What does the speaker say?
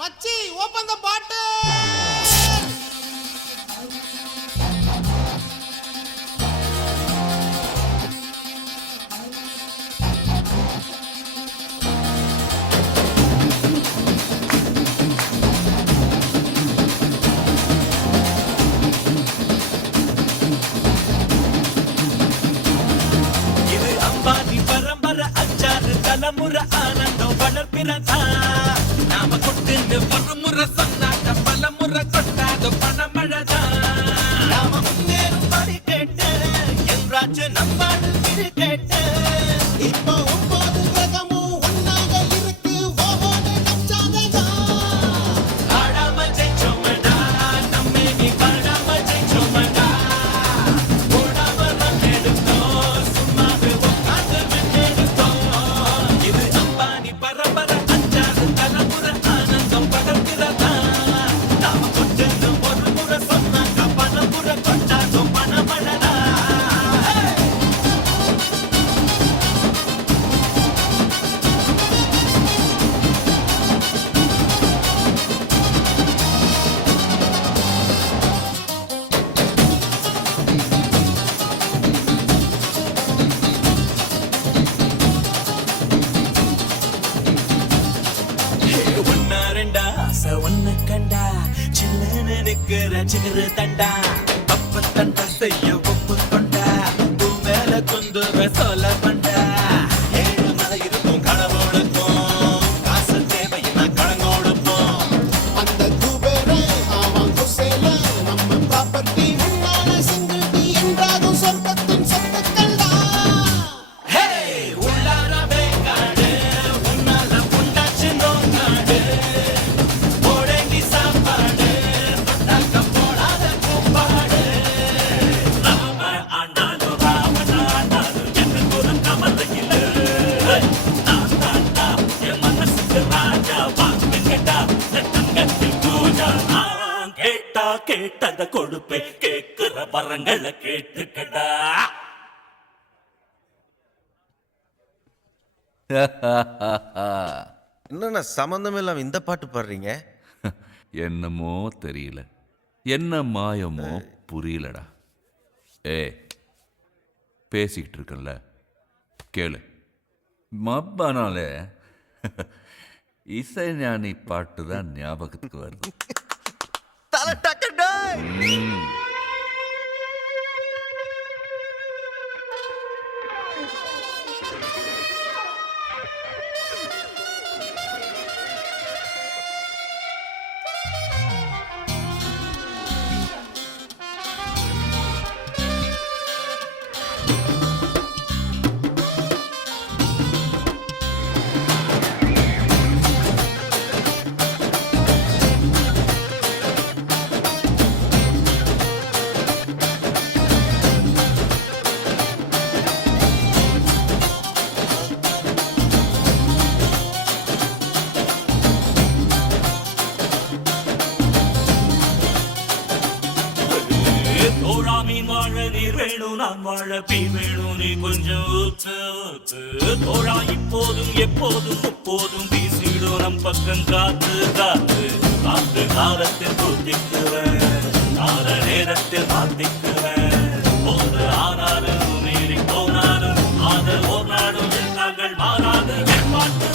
மச்சி ஓபன் தி பாட்டில். இது அம்பானி பரம்பரை அச்சாறு தலைமுறை ஆனந்தம் வளர்ப்பினதா. நாம கொட்டுன்னு ஒரு முறை சொன்னாட்ட பல முறை கொட்டாத பணமழதா. நாம முன்னேறும் படி கேட்டு என்றாச்சு நம்மாடு திரு கேட்டு. இப்போ 9 கிரகமும் ஒன்னாக இருக்கு. ஓஹோன்னு நச்சாததா. ஆடாம ஜெயிச்சோமடா நம்மே நீ பாடாம ஜெயிச்சோமடா. ஓடாம ரன் எடுத்தோம் சும்மாவே உட்காந்து விட்டெடுத்தோம். இது அம்பானி பரம்பரை அஞ்சாறு தலைமுறை ஆனந்தம் படர்கிறதா. நாம கொட்டுன்னு ஒரு முறை சொன்னாங்க பல முறை கொண்டாடும் பணமழடா. ஒன்னா ரெண்டா ஆசை ஒன்ன கண்டா சில்லன்னு நிக்கிற சிறு தண்டா. அப்ப தண்டா செய்ய ஒப்பு கொண்டா பூ மேல குந்துவ சொல்ல பண்ணா. ஏழு மலை இருக்கும் கடவுளுக்கும் காசு தேவையின்னா கடன் கொடுப்போம். அந்த குபேரே அவன் குசேல நம்ம ப்ராப்பர்ட்டி முன்னால சிங்கிள் டி என்றாகும் சொர்க்கத்தின் சொத்துக்கள்டா. ஹே உள்ளார வேங்காடு உன்னால புண்டாச்சு நோக்காடு. போடேங்கி சாப்பாடு தொட்டாக்க போடாத கூப்பாடு. ராம ஆண்டாலும் ராவண ஆண்டாலும் எனக்கு ஒரு கவலையில்லை. நான் தாண்டா என் மனசுக்கு ராஜா வாக்கு கேட்டா தங்கத்தில் பூஜா. நான் கேட்டா கேட்டத கொடுப்பேன் கேட்கிற வரங்களை கேட்டுக்கடா. என்னண்ணா சம்மந்தமே இல்லாம இந்த பாட்டு பாடுறீங்க? என்னமோ தெரியல, என்ன மாயமோ புரியலடா. பேசிக்கிட்டு இருக்கல கேளு. மப்பானாலே இசைஞானி பாட்டு தான் ஞாபகத்துக்கு வருது. தலை டக்கடா. தோழா மீன் வாழ நீர் வேணும் நான் வாழ பீ வேணும் நீ கொஞ்சம் ஊத்து ஊத்து. தோழா இப்போதும் எப்போதும் முப்போதும் வீசிடும் நம் பக்கம் காத்து காத்து. காத்து காலத்தில் கூத்திக்குவேன் கால நேரத்தில் மாத்திக்குவேன். போது ஆனாலும் மீறி போனாலும் ஆதல் ஓர் நாடும் எண்ணங்கள் மாறாது என் பாட்டு